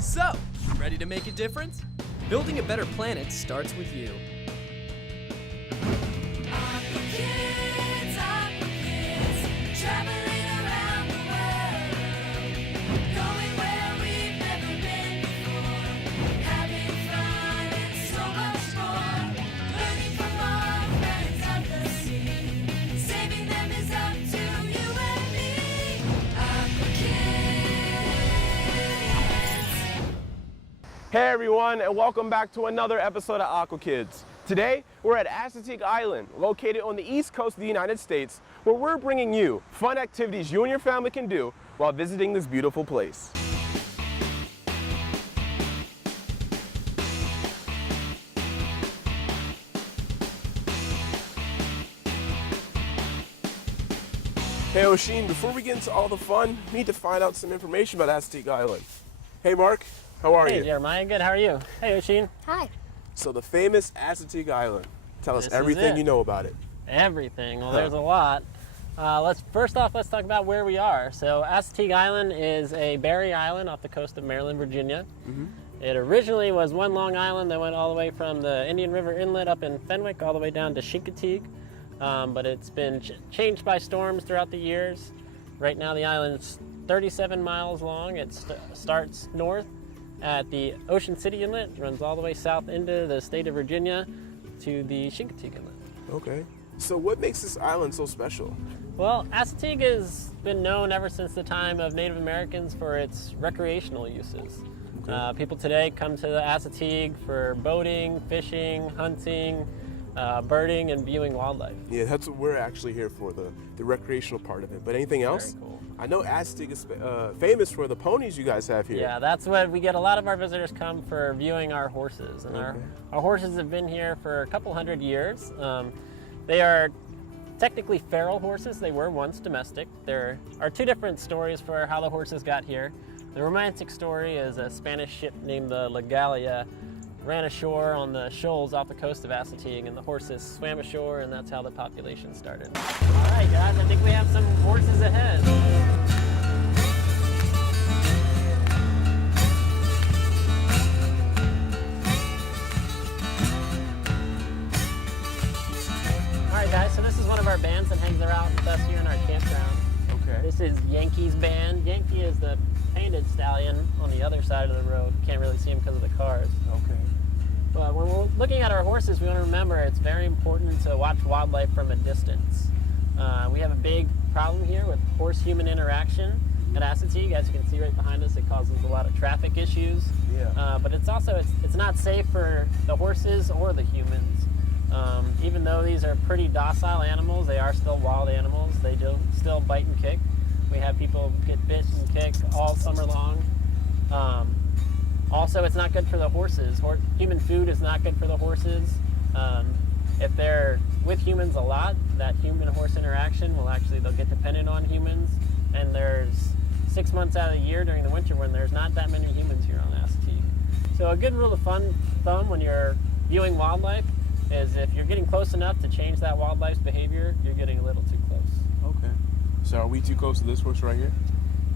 So, ready to make a difference? Building a better planet starts with you. Aqua Kids, traveling around the world, going where we've never been before, having fun and so much more, learning from our friends of the sea, saving them is up to you and me. Aqua Kids. Hey everyone, and welcome back to another episode of Aqua Kids. Today, we're at Assateague Island, located on the east coast of the United States, where we're bringing you fun activities you and your family can do while visiting this beautiful place. Hey Oshin, before we get into all the fun, we need to find out some information about Assateague Island. Hey Mark, how are you? Hey Jeremiah, good, how are you? Hey Oshin. Hi. So the famous Assateague Island. Tell us This is everything it. you know about it. Everything, well there's a lot. Let's talk about where we are. So Assateague Island is a barrier island off the coast of Maryland, Virginia. It originally was one long island that went all the way from the Indian River Inlet up in Fenwick all the way down to Chincoteague. But it's been changed by storms throughout the years. Right now the island is 37 miles long. It starts north at the Ocean City Inlet, runs all the way south into the state of Virginia to the Chincoteague Inlet. Okay. So what makes this island so special? Well, Assateague has been known ever since the time of Native Americans for its recreational uses. Okay. People today come to the Assateague for boating, fishing, hunting, birding, and viewing wildlife. Yeah, that's what we're actually here for, the recreational part of it. But anything else? Very cool. I know Assateague is famous for the ponies you guys have here. Yeah, that's what we get. A lot of our visitors come for viewing our horses, and Okay. our horses have been here for a couple hundred years. They are technically feral horses. They were once domestic. There are two different stories for how the horses got here. The romantic story is a Spanish ship named the La Gallia ran ashore on the shoals off the coast of Assateague, and the horses swam ashore, and that's how the population started. All right, guys, I think we have some horses ahead. All right, guys, so this is one of our bands that hangs around with us here in our campground. Okay. This is Yankee's band. Yankee is the painted stallion on the other side of the road. Can't really see him because of the cars. Okay. But when we're looking at our horses, we want to remember it's very important to watch wildlife from a distance. We have a big problem here with horse-human interaction at Assateague. As you can see right behind us, it causes a lot of traffic issues. Yeah. But it's also it's not safe for the horses or the humans. Even though these are pretty docile animals, they are still wild animals. They do still bite and kick. We have people get bit and kicked all summer long. Also, it's not good for the horses. Human food is not good for the horses. If they're with humans a lot, that human-horse interaction will they'll get dependent on humans. And there's 6 months out of the year during the winter when there's not that many humans here on Assateague. So a good rule of thumb when you're viewing wildlife is if you're getting close enough to change that wildlife's behavior, you're getting a little too close. Okay. So are we too close to this horse right here?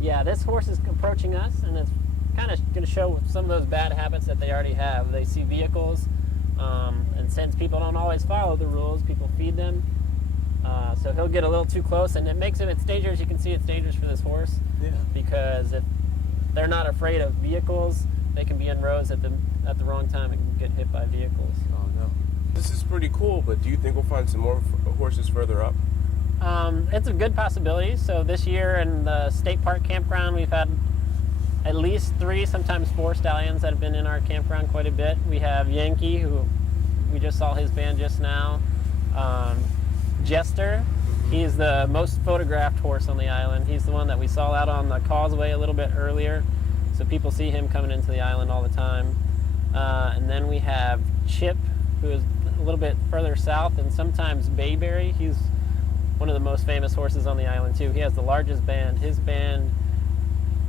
Yeah, this horse is approaching us, and it's kind of going to show some of those bad habits that they already have. They see vehicles, and since people don't always follow the rules, people feed them. So he'll get a little too close, and it's dangerous. You can see it's dangerous for this horse. Yeah. Because if they're not afraid of vehicles, they can be in roads at the wrong time and can get hit by vehicles. Oh no. This is pretty cool, but do you think we'll find some more horses further up? It's a good possibility. So this year in the state park campground, we've had at least 3, sometimes 4 stallions that have been in our campground quite a bit. We have Yankee, who we just saw his band just now. Jester, he's the most photographed horse on the island. He's the one that we saw out on the causeway a little bit earlier. So people see him coming into the island all the time. And then we have Chip, who is a little bit further south, and sometimes Bayberry. He's one of the most famous horses on the island too. He has the largest band. His band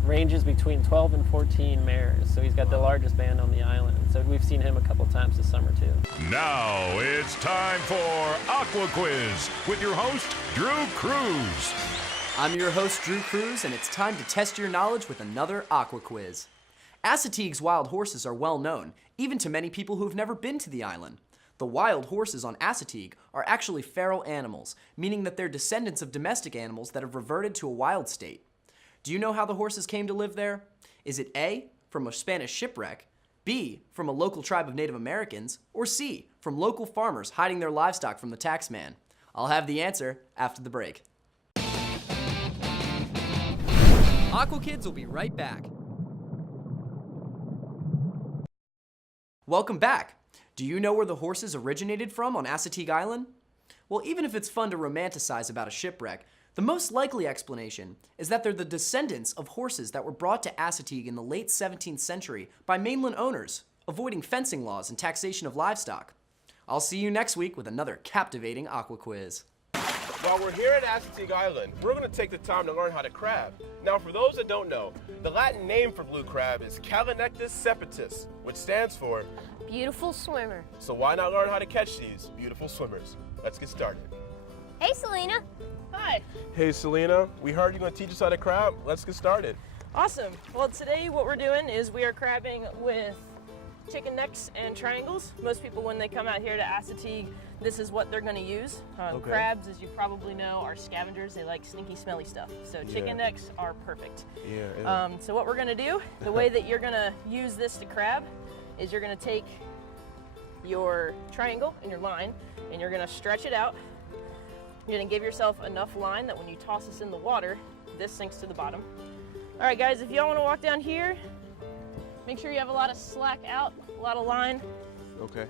ranges between 12 and 14 mares, so he's got the largest band on the island. So we've seen him a couple times this summer too. Now it's time for Aqua Quiz with your host, Drew Cruz. I'm your host, Drew Cruz, and it's time to test your knowledge with another Aqua Quiz. Assateague's wild horses are well known, even to many people who have never been to the island. The wild horses on Assateague are actually feral animals, meaning that they're descendants of domestic animals that have reverted to a wild state. Do you know how the horses came to live there? Is it A, from a Spanish shipwreck, B, from a local tribe of Native Americans, or C, from local farmers hiding their livestock from the taxman? I'll have the answer after the break. Aqua Kids will be right back. Welcome back. Do you know where the horses originated from on Assateague Island? Well, even if it's fun to romanticize about a shipwreck, the most likely explanation is that they're the descendants of horses that were brought to Assateague in the late 17th century by mainland owners, avoiding fencing laws and taxation of livestock. I'll see you next week with another captivating Aqua Quiz. While we're here at Assateague Island, we're going to take the time to learn how to crab. Now, for those that don't know, the Latin name for blue crab is Calanectus sepitus, which stands for beautiful swimmer. So why not learn how to catch these beautiful swimmers? Let's get started. Hey, Selena. Hi. Hey, Selena, we heard you're going to teach us how to crab. Let's get started. Awesome. Well, today what we're doing is we are crabbing with chicken necks and triangles. Most people, when they come out here to Assateague, this is what they're going to use. Okay. Crabs, as you probably know, are scavengers. They like stinky, smelly stuff. So chicken necks are perfect. Yeah. So what we're going to do, the way that you're going to use this to crab, is you're going to take your triangle and your line, and you're going to stretch it out. You're going to give yourself enough line that when you toss this in the water, this sinks to the bottom. All right, guys, if y'all want to walk down here, make sure you have a lot of slack out, a lot of line. Okay.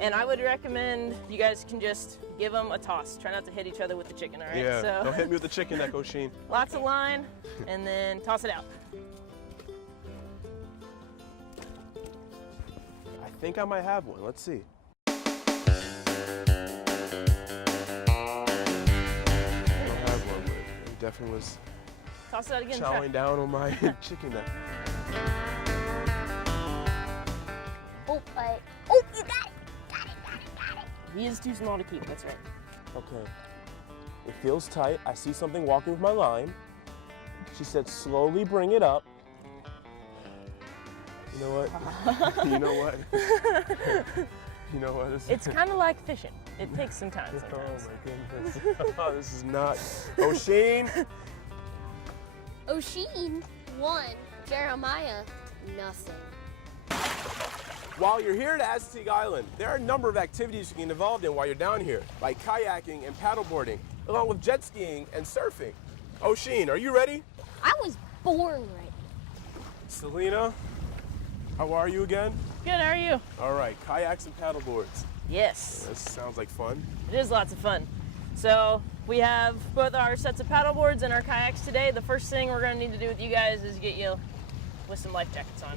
And I would recommend you guys can just give them a toss. Try not to hit each other with the chicken, all right? Yeah, So don't hit me with the chicken neck, O'Sheen. lots of line, and then toss it out. I think I might have one. Let's see. I don't have one, but it definitely was Toss it out again. chowing down on my chicken neck. Oh, you got it. Got it. He is too small to keep, that's right. Okay. It feels tight. I see something walking with my line. She said, slowly bring it up. You know what? You know what? You know what? It's kind of like fishing. It takes some time sometimes. Oh my goodness. Oh, this is not. O'Sheen. O'Sheen, 1. Jeremiah, nothing. While you're here at Assateague Island, there are a number of activities you can get involved in while you're down here, like kayaking and paddleboarding, along with jet skiing and surfing. O'Sheen, are you ready? I was born ready. Selena, how are you again? Good, how are you? All right, kayaks and paddleboards. Yes, This sounds like fun. it is lots of fun. So we have both our sets of paddle boards and our kayaks today. The first thing we're going to need to do with you guys is get you with some life jackets on.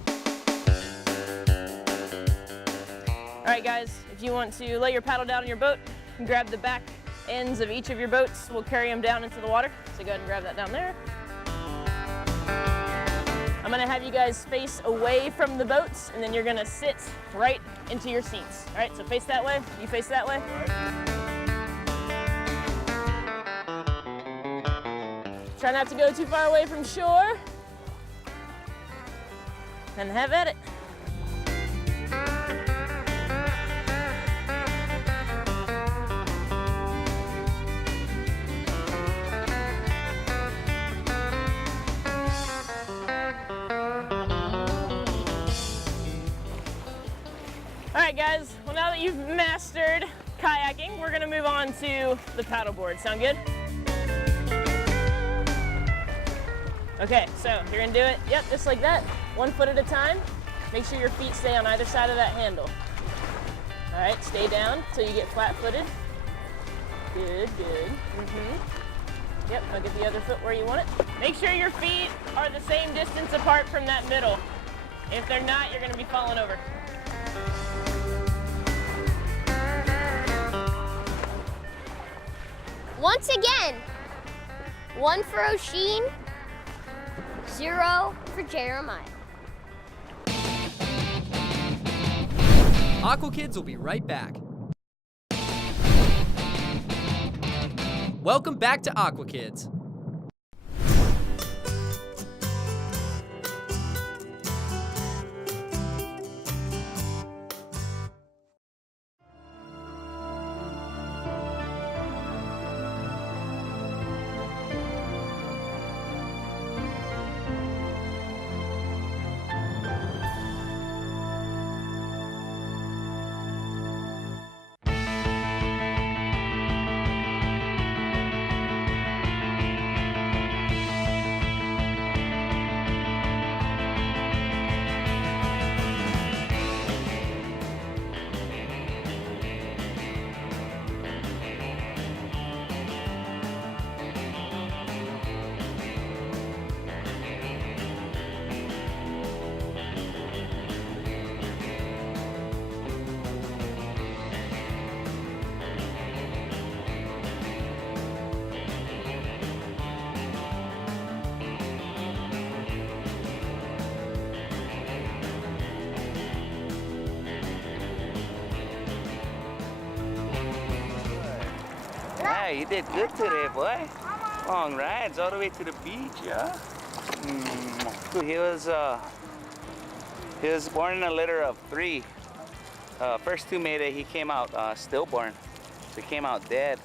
All right, guys, if you want to lay your paddle down in your boat, you can grab the back ends of each of your boats. We'll carry them down into the water. So go ahead and grab that down there. I'm going to have you guys face away from the boats, and then you're going to sit right into your seats. All right, so face that way. You face that way. Try not to go too far away from shore. And have at it. All right, guys, well, now that you've mastered kayaking, we're gonna move on to the paddleboard. Sound good? Okay, so you're gonna do it, yep, just like that, 1 foot at a time. Make sure your feet stay on either side of that handle. All right, stay down till you get flat-footed. Good, good. Yep, now get the other foot where you want it. Make sure your feet are the same distance apart from that middle. If they're not, you're gonna be falling over. Once again, 1 for O'Sheen, 0 for Jeremiah. Aqua Kids will be right back. Welcome back to Aqua Kids. Yeah, you did good today, boy. Long rides all the way to the beach, yeah. He was born in a litter of 3. First 2 made it. He came out stillborn. So he came out dead.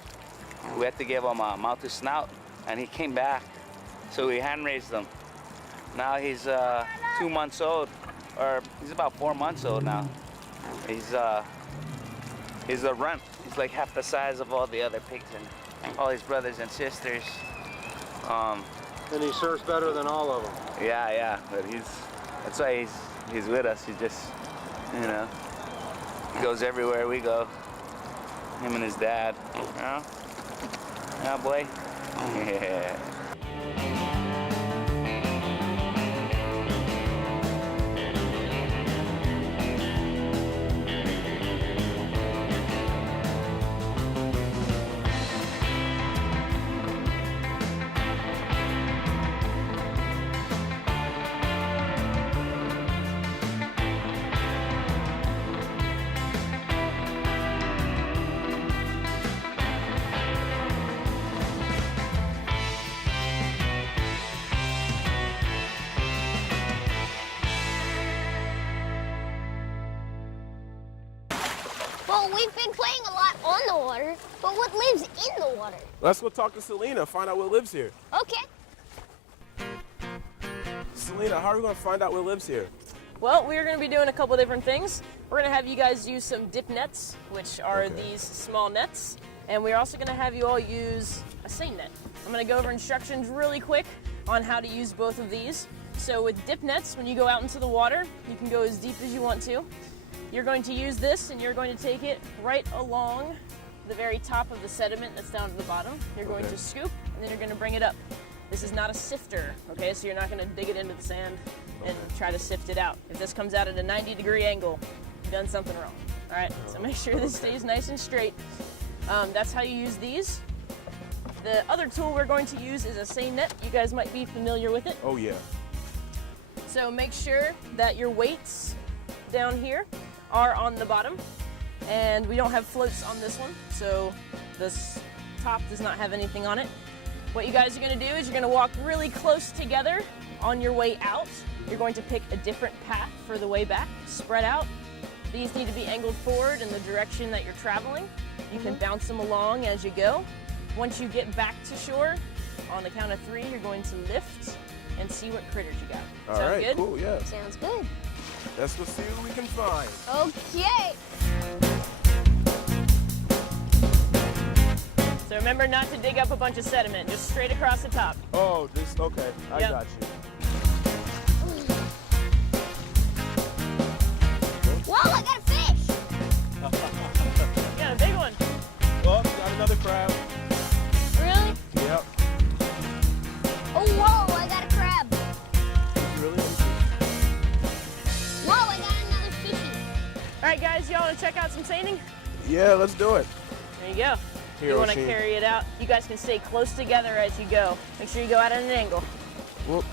We had to give him a mouth to snout, and he came back. So we hand raised him. Now he's 2 months old, or he's about 4 months old now. He's a runt. He's like half the size of all the other pigs and all his brothers and sisters. And he surfs better than all of them. Yeah, but that's why he's with us. He just, you know, he goes everywhere we go. Him and his dad, you know? Yeah, boy. Yeah. Well, we've been playing a lot on the water, but what lives in the water? Let's go talk to Selena, find out what lives here. Okay. Selena, how are we gonna find out what lives here? Well, we're going to be doing a couple different things. We're going to have you guys use some dip nets, which are these small nets, and we're also going to have you all use a seine net. I'm going to go over instructions really quick on how to use both of these. So with dip nets, when you go out into the water, you can go as deep as you want to. You're going to use this and you're going to take it right along the very top of the sediment that's down at the bottom. You're going to scoop and then you're going to bring it up. This is not a sifter, okay? So you're not going to dig it into the sand and try to sift it out. If this comes out at a 90-degree angle, you've done something wrong. All right, so make sure this stays nice and straight. That's how you use these. The other tool we're going to use is a seine net. You guys might be familiar with it. Oh yeah. So make sure that your weights down here are on the bottom, and we don't have floats on this one, so this top does not have anything on it. What you guys are going to do is you're going to walk really close together on your way out. You're going to pick a different path for the way back, spread out. These need to be angled forward in the direction that you're traveling. You can bounce them along as you go. Once you get back to shore, on the count of 3, you're going to lift and see what critters you got. All right, good? cool, yeah. Sounds good. Let's go see what we can find. Okay. So remember not to dig up a bunch of sediment, just straight across the top. Oh, this, okay, I Yep. got you. Whoa, I got a fish. Yeah, a big one. Oh, got another crab. Really? Yep. Oh, whoa, I got a crab. Really? Whoa, I got another fishy. All right, guys, y'all want to check out some seining? Yeah, let's do it. There you go. Here, You want to Osheen. carry it out. You guys can stay close together as you go. Make sure you go out at an angle. Whoop.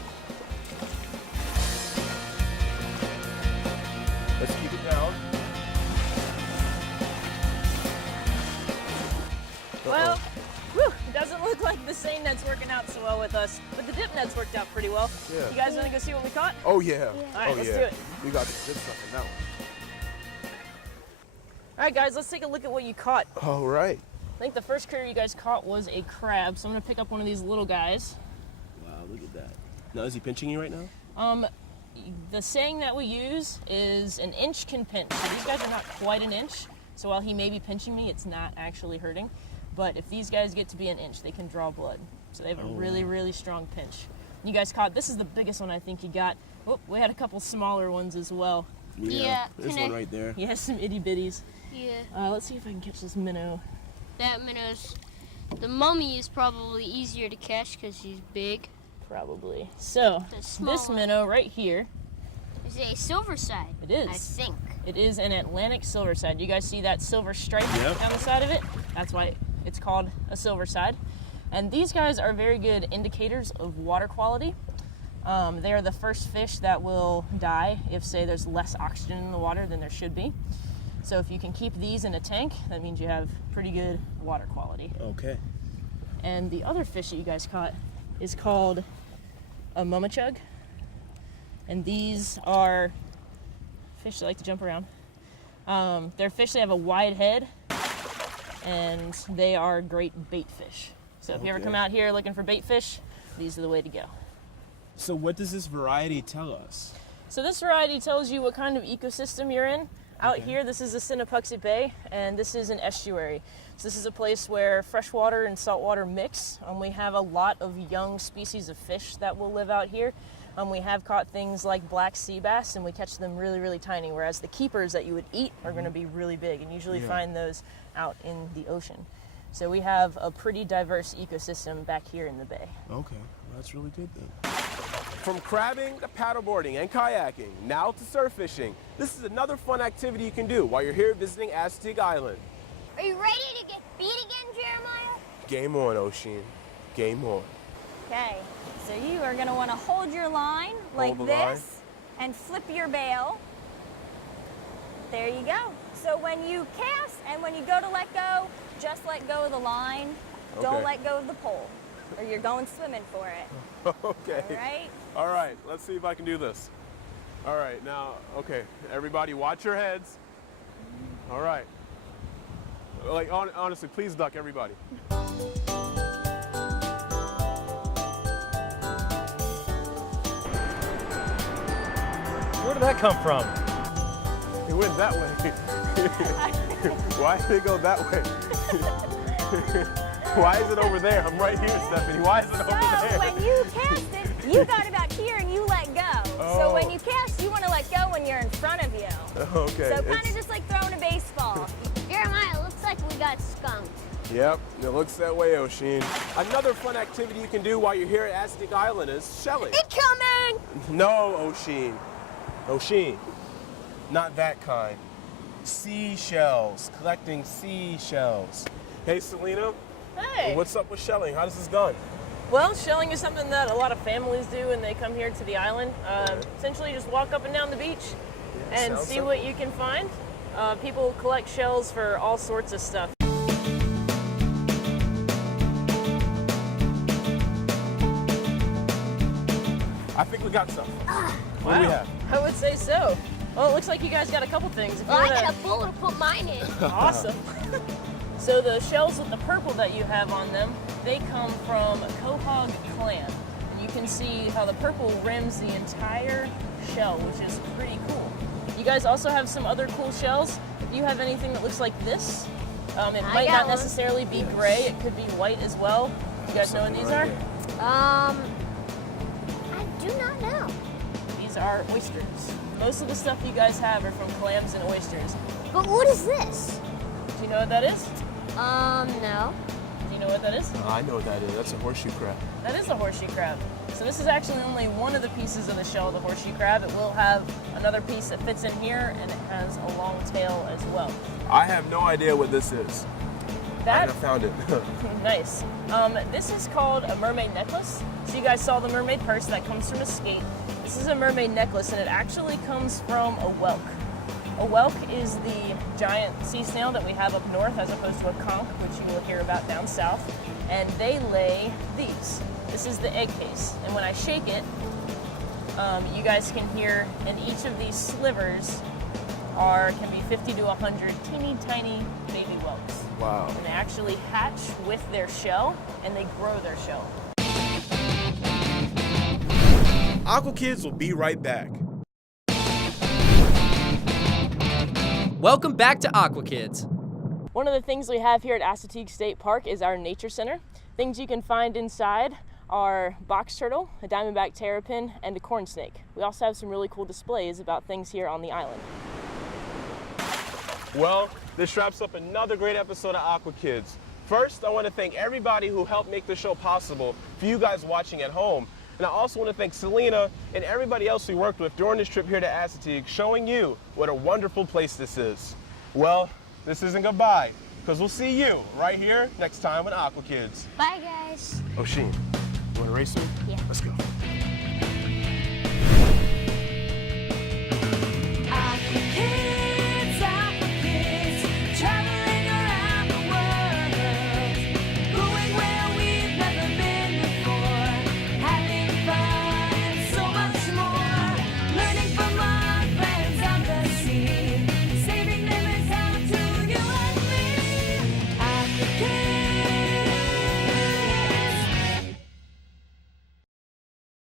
Let's keep it down. Well, whew, it doesn't look like the seine net's working out so well with us, but the dip net's worked out pretty well. Yeah. You guys want to go see what we caught? Oh yeah. All right, oh let's yeah. do it. We got the good stuff in that one. All right, guys, let's take a look at what you caught. All right. I think the first critter you guys caught was a crab, so I'm going to pick up one of these little guys. Wow, look at that. Now, is he pinching you right now? The saying that we use is an inch can pinch. So these guys are not quite an inch, so while he may be pinching me, it's not actually hurting. But if these guys get to be an inch, they can draw blood. So they have a really, really strong pinch. You guys caught, this is the biggest one I think you got. Oh, we had a couple smaller ones as well. Yeah, There's can one I- right there. Yeah, some itty bitties. Yeah, Let's see if I can catch this minnow. that minnow's. The mummy is probably easier to catch because he's big. Probably. So, The small this one. minnow right here, Is it a silver side? it is. I think. It is an Atlantic silverside. You guys see that silver stripe Yep. down the side of it? That's why it's called a silverside. And these guys are very good indicators of water quality. They are the first fish that will die if, say, there's less oxygen in the water than there should be. So if you can keep these in a tank, that means you have pretty good water quality. Okay. And the other fish that you guys caught is called a momachug. And these are fish that like to jump around. They're fish that have a wide head, and they are great bait fish. So if you ever come out here looking for bait fish, these are the way to go. So what does this variety tell us? So this variety tells you what kind of ecosystem you're in. Out here, this is the Sinnapuxet Bay, and this is an estuary. So this is a place where freshwater and saltwater mix. We have a lot of young species of fish that will live out here. We have caught things like black sea bass, and we catch them really, really tiny, whereas the keepers that you would eat are going to be really big, and usually find those out in the ocean. So we have a pretty diverse ecosystem back here in the bay. Okay, well, that's really good then. From crabbing to paddleboarding and kayaking, now to surf fishing, this is another fun activity you can do while you're here visiting Assateague Island. Are you ready to get beat again, Jeremiah? Game on, Oshin. Game on. Okay, so you are going to want to hold your line like Hold the line. this and flip your bail. There you go. So when you cast and when you go to let go, just let go of the line. Don't Okay. let go of the pole, or you're going swimming for it. Okay. All right? All right, let's see if I can do this. All right, now, okay, everybody watch your heads. All right. Like, honestly, please duck, everybody. Where did that come from? It went that way. Why did it go that way? Why is it over there? I'm right here, Stephanie. Why is it over So there? when you cast it, you got about here and you let go. So Oh. when you cast, you want to let go when you're in front of you. Okay. So kind it's- of just like throwing a baseball. Jeremiah, looks like we got skunked. Yep, it looks that way, Oshin. Another fun activity you can do while you're here at Assateague Island is shelling. Incoming! No, Oshin. Oshin. Not that kind. Seashells. Collecting seashells. Hey, Selena. Hey! What's up with shelling? How does this done? Well, shelling is something that a lot of families do when they come here to the island. Essentially, just walk up and down the beach and sounds see simple. what you can find. People collect shells for all sorts of stuff. I think we got some. What do we have? I would say so. Well, it looks like you guys got a couple things. If you Well, I wanna- got a bowl to put mine in. Awesome. So the shells with the purple that you have on them, they come from quahog clam. And you can see how the purple rims the entire shell, which is pretty cool. You guys also have some other cool shells. If you have anything that looks like this, it might got not one. necessarily be gray. It could be white as well. You guys know what these are? I do not know. These are oysters. Most of the stuff you guys have are from clams and oysters. But what is this? Do you know what that is? No. Do you know what that is? I know what that is. That's a horseshoe crab. That is a horseshoe crab. So this is actually only one of the pieces of the shell of the horseshoe crab. It will have another piece that fits in here, and it has a long tail as well. I have no idea what this is. That I found it. nice. This is called a mermaid necklace. So you guys saw the mermaid purse that comes from a skate. This is a mermaid necklace, and it actually comes from a whelk. A whelk is the giant sea snail that we have up north, as opposed to a conch, which you will hear about down south. And they lay these. This is the egg case, and when I shake it, you guys can hear, and each of these slivers can be 50 to 100 teeny tiny baby whelks. Wow. And they actually hatch with their shell, and they grow their shell. Aqua Kids will be right back. Welcome back to Aqua Kids. One of the things we have here at Assateague State Park is our nature center. Things you can find inside are box turtle, a diamondback terrapin, and a corn snake. We also have some really cool displays about things here on the island. Well, this wraps up another great episode of Aqua Kids. First, I want to thank everybody who helped make the show possible for you guys watching at home. And I also want to thank Selena and everybody else we worked with during this trip here to Assateague, showing you what a wonderful place this is. Well, this isn't goodbye, because we'll see you right here next time on Aqua Kids. Bye, guys. Oshin, you want to race me? Yeah. Let's go.